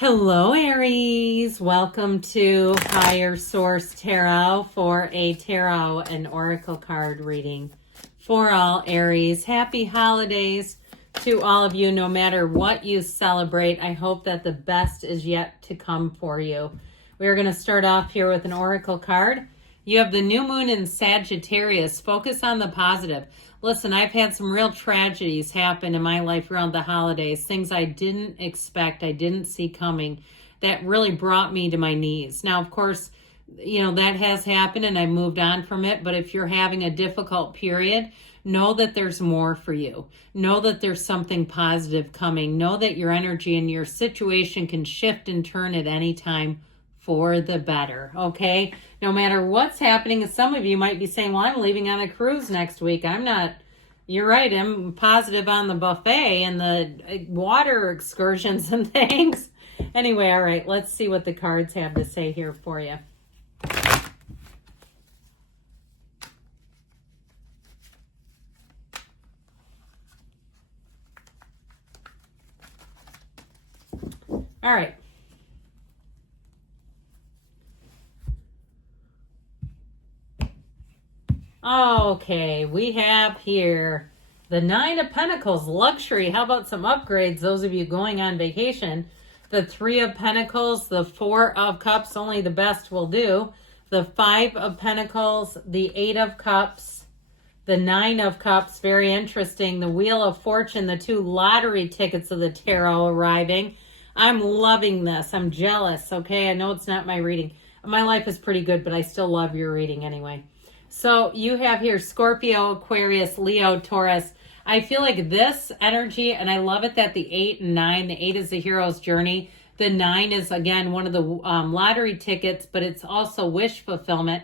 Hello, Aries. Welcome to Higher Source Tarot for a tarot and oracle card reading for all Aries. Happy holidays to all of you, no matter what you celebrate. I hope that the best is yet to come for you. We're going to start off here with an oracle card. You have the new moon in Sagittarius. Focus on the positive. Listen, I've had some real tragedies happen in my life around the holidays, things I didn't expect, I didn't see coming, that really brought me to my knees. Now, of course, that has happened and I moved on from it, but if you're having a difficult period, know that there's more for you. Know that there's something positive coming. Know that your energy and your situation can shift and turn at any time for the better, okay? No matter what's happening, some of you might be saying, well, I'm leaving on a cruise next week. I'm not. You're right. I'm positive on the buffet and the water excursions and things. Anyway, all right, let's see what the cards have to say here for you. All right. Okay, we have here the Nine of Pentacles, luxury. How about some upgrades, those of you going on vacation? The Three of Pentacles, the Four of Cups, only the best will do. The Five of Pentacles, the Eight of Cups, the Nine of Cups, very interesting. The Wheel of Fortune, the two lottery tickets of the tarot arriving. I'm loving this. I'm jealous, okay? I know it's not my reading. My life is pretty good, but I still love your reading anyway. So you have here Scorpio, Aquarius, Leo, Taurus. I feel like this energy, and I love it that the 8 and 9, the 8 is the hero's journey. The 9 is, again, one of the lottery tickets, but it's also wish fulfillment.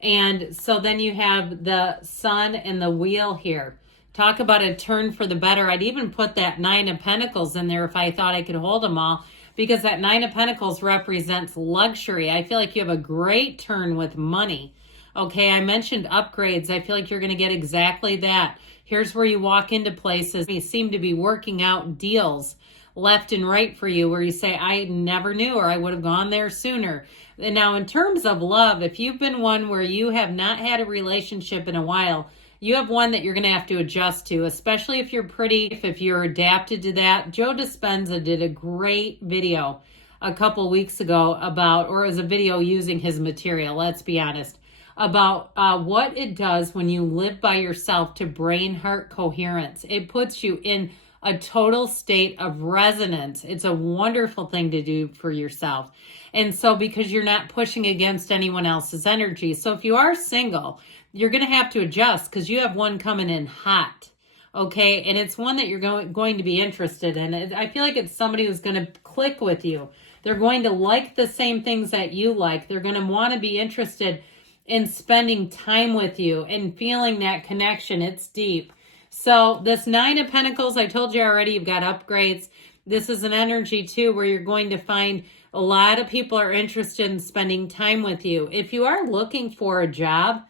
And so then you have the sun and the wheel here. Talk about a turn for the better. I'd even put that 9 of Pentacles in there if I thought I could hold them all, because that 9 of Pentacles represents luxury. I feel like you have a great turn with money. Okay, I mentioned upgrades. I feel like you're going to get exactly that. Here's where you walk into places. You seem to be working out deals left and right for you where you say, I never knew, or I would have gone there sooner. And now in terms of love, if you've been one where you have not had a relationship in a while, you have one that you're going to have to adjust to, especially if you're pretty, if you're adapted to that. Joe Dispenza did a great video a couple weeks ago about, or it was a video using his material, let's be honest, about what it does when you live by yourself to brain-heart coherence. It puts you in a total state of resonance. It's a wonderful thing to do for yourself. And so because you're not pushing against anyone else's energy. So if you are single, you're going to have to adjust because you have one coming in hot. Okay, and it's one that you're going to be interested in. I feel like it's somebody who's going to click with you. They're going to like the same things that you like. They're going to want to be interested in spending time with you and feeling that connection. It's deep. So this 9 of Pentacles, I told you already, you've got upgrades. This is an energy too where you're going to find a lot of people are interested in spending time with you. If you are looking for a job,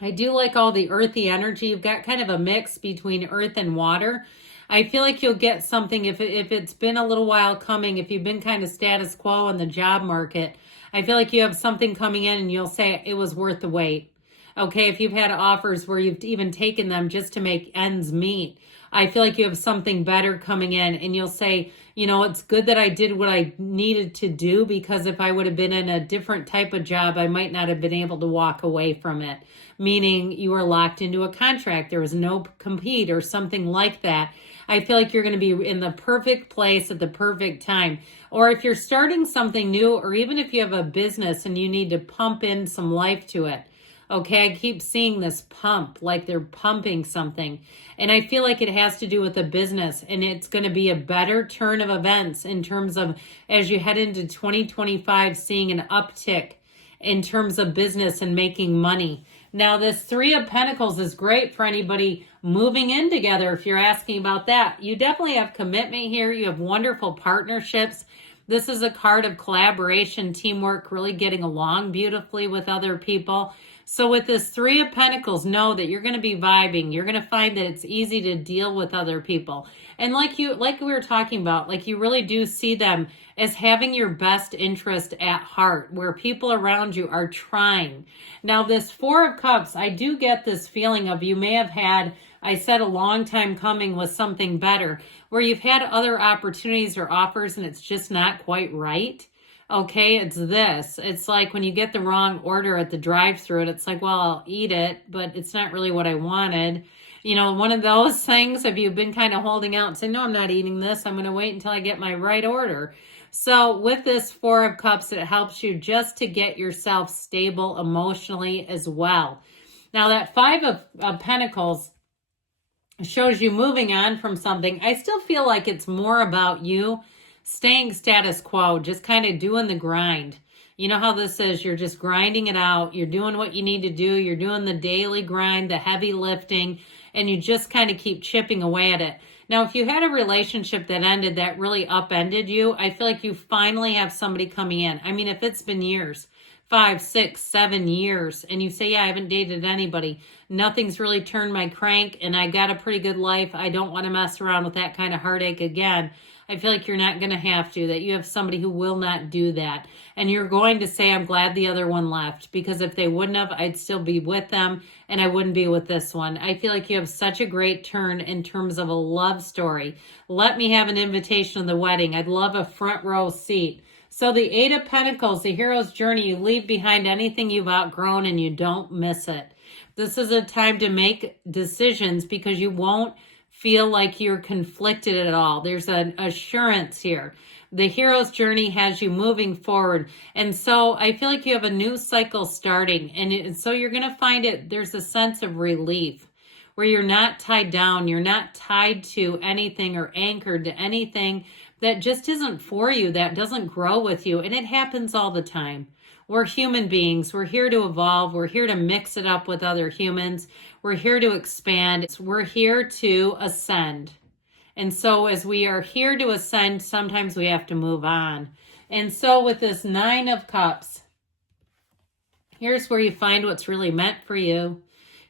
I do like all the earthy energy. You've got kind of a mix between earth and water. I feel like you'll get something if it's been a little while coming, if you've been kind of status quo in the job market. I feel like you have something coming in and you'll say it was worth the wait. Okay, if you've had offers where you've even taken them just to make ends meet, I feel like you have something better coming in and you'll say, it's good that I did what I needed to do, because if I would have been in a different type of job, I might not have been able to walk away from it. Meaning you were locked into a contract. There was no compete or something like that. I feel like you're going to be in the perfect place at the perfect time. Or if you're starting something new, or even if you have a business and you need to pump in some life to it. Okay, I keep seeing this pump, like they're pumping something. And I feel like it has to do with the business, and it's going to be a better turn of events in terms of, as you head into 2025, seeing an uptick in terms of business and making money. Now, this 3 of Pentacles is great for anybody moving in together. If you're asking about that, you definitely have commitment here. You have wonderful partnerships. This is a card of collaboration, teamwork, really getting along beautifully with other people. So with this Three of Pentacles, know that you're going to be vibing. You're going to find that it's easy to deal with other people. And like we were talking about, like you really do see them as having your best interest at heart, where people around you are trying. Now this Four of Cups, I do get this feeling of you may have had, I said a long time coming with something better, where you've had other opportunities or offers and it's just not quite right. Okay, it's this. It's like when you get the wrong order at the drive-thru and it's like, well, I'll eat it, but it's not really what I wanted. You know, one of those things, have you been kind of holding out and saying, no, I'm not eating this. I'm going to wait until I get my right order. So with this Four of Cups, it helps you just to get yourself stable emotionally as well. Now that Five of Pentacles shows you moving on from something. I still feel like it's more about you staying status quo, just kind of doing the grind. You know how this is, you're just grinding it out. You're doing what you need to do. You're doing the daily grind, the heavy lifting, and you just kind of keep chipping away at it. Now, if you had a relationship that ended, that really upended you, I feel like you finally have somebody coming in. I mean, if it's been years, 5, 6, 7 years, and you say, yeah, I haven't dated anybody, nothing's really turned my crank, and I got a pretty good life, I don't want to mess around with that kind of heartache again. I feel like you're not going to have to, that you have somebody who will not do that. And you're going to say, I'm glad the other one left, because if they wouldn't have, I'd still be with them and I wouldn't be with this one. I feel like you have such a great turn in terms of a love story. Let me have an invitation to the wedding. I'd love a front row seat. So the Eight of Pentacles, the hero's journey, you leave behind anything you've outgrown and you don't miss it. This is a time to make decisions because you won't feel like you're conflicted at all. There's an assurance here. The hero's journey has you moving forward. And so I feel like you have a new cycle starting. And so you're going to find it, there's a sense of relief where you're not tied down. You're not tied to anything or anchored to anything that just isn't for you, that doesn't grow with you. And it happens all the time. We're human beings. We're here to evolve. We're here to mix it up with other humans. We're here to expand. We're here to ascend. And so as we are here to ascend, sometimes we have to move on. And so with this Nine of Cups, here's where you find what's really meant for you.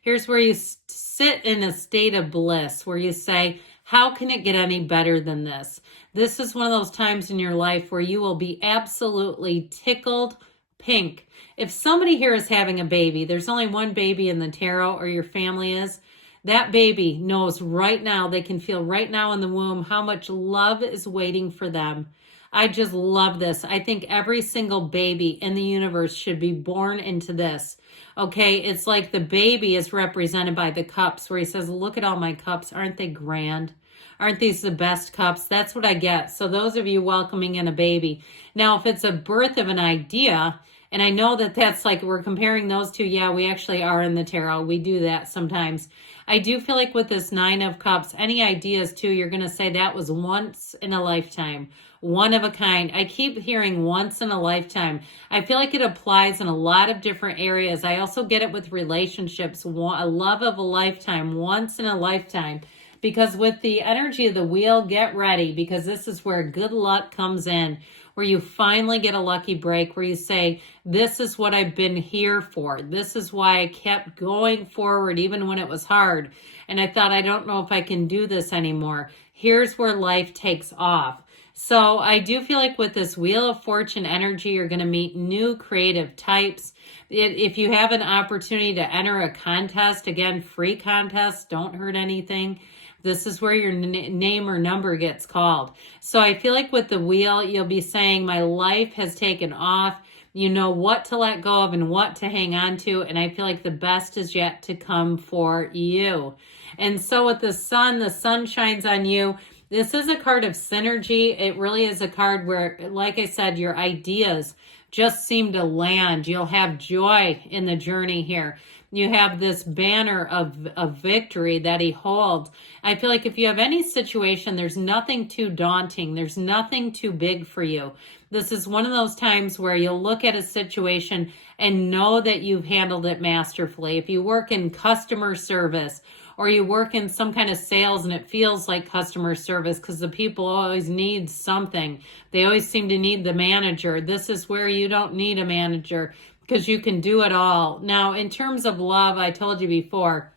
Here's where you sit in a state of bliss, where you say, how can it get any better than this? This is one of those times in your life where you will be absolutely tickled pink. If somebody here is having a baby, there's only one baby in the tarot, or your family is, that baby knows right now, they can feel right now in the womb how much love is waiting for them. I just love this. I think every single baby in the universe should be born into this. Okay, it's like the baby is represented by the cups, where he says, look at all my cups. Aren't they grand? Aren't these the best cups? That's what I get. So those of you welcoming in a baby. Now, if it's a birth of an idea, and I know that that's like, we're comparing those two. Yeah, we actually are in the tarot. We do that sometimes. I do feel like with this Nine of Cups, any ideas too, you're going to say that was once in a lifetime, one of a kind. I keep hearing once in a lifetime. I feel like it applies in a lot of different areas. I also get it with relationships, a love of a lifetime, once in a lifetime. Because with the energy of the wheel, get ready, because this is where good luck comes in, where you finally get a lucky break, where you say, this is what I've been here for. This is why I kept going forward even when it was hard. And I thought, I don't know if I can do this anymore. Here's where life takes off. So I do feel like with this Wheel of Fortune energy, you're going to meet new creative types. If you have an opportunity to enter a contest, again, free contest, don't hurt anything. This is where your name or number gets called. So I feel like with the wheel, you'll be saying, my life has taken off. You know what to let go of and what to hang on to. And I feel like the best is yet to come for you. And so with the sun shines on you. This is a card of synergy. It really is a card where, like I said, your ideas just seem to land. You'll have joy in the journey here. You have this banner of victory that he holds. I feel like if you have any situation, there's nothing too daunting. There's nothing too big for you. This is one of those times where you'll look at a situation and know that you've handled it masterfully. If you work in customer service, or you work in some kind of sales and it feels like customer service because the people always need something. They always seem to need the manager. This is where you don't need a manager, because you can do it all. Now, in terms of love, I told you before,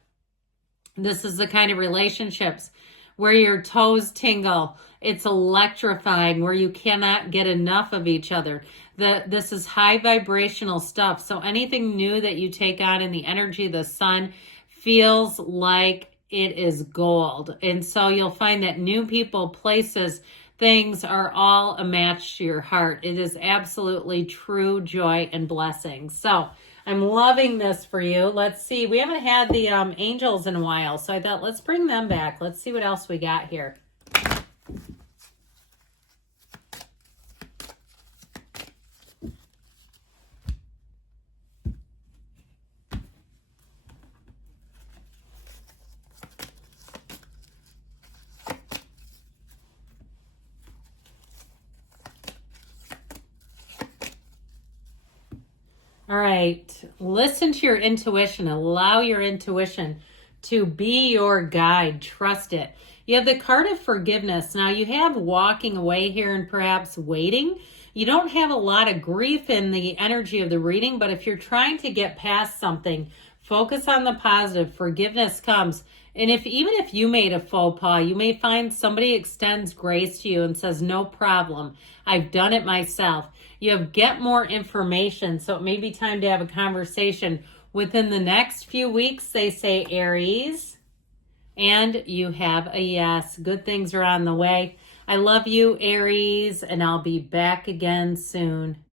this is the kind of relationships where your toes tingle. It's electrifying, where you cannot get enough of each other. This is high vibrational stuff. So anything new that you take on in the energy of the sun feels like it is gold. And so you'll find that new people, places, things are all a match to your heart. It is absolutely true joy and blessing. So I'm loving this for you. Let's see. We haven't had the angels in a while, so I thought let's bring them back. Let's see what else we got here. All right, listen to your intuition. Allow your intuition to be your guide. Trust it. You have the card of forgiveness. Now you have walking away here and perhaps waiting. You don't have a lot of grief in the energy of the reading, but if you're trying to get past something, focus on the positive. Forgiveness comes. And even if you made a faux pas, you may find somebody extends grace to you and says, no problem. I've done it myself. You have get more information. So it may be time to have a conversation within the next few weeks. They say Aries, and you have a yes. Good things are on the way. I love you, Aries, and I'll be back again soon.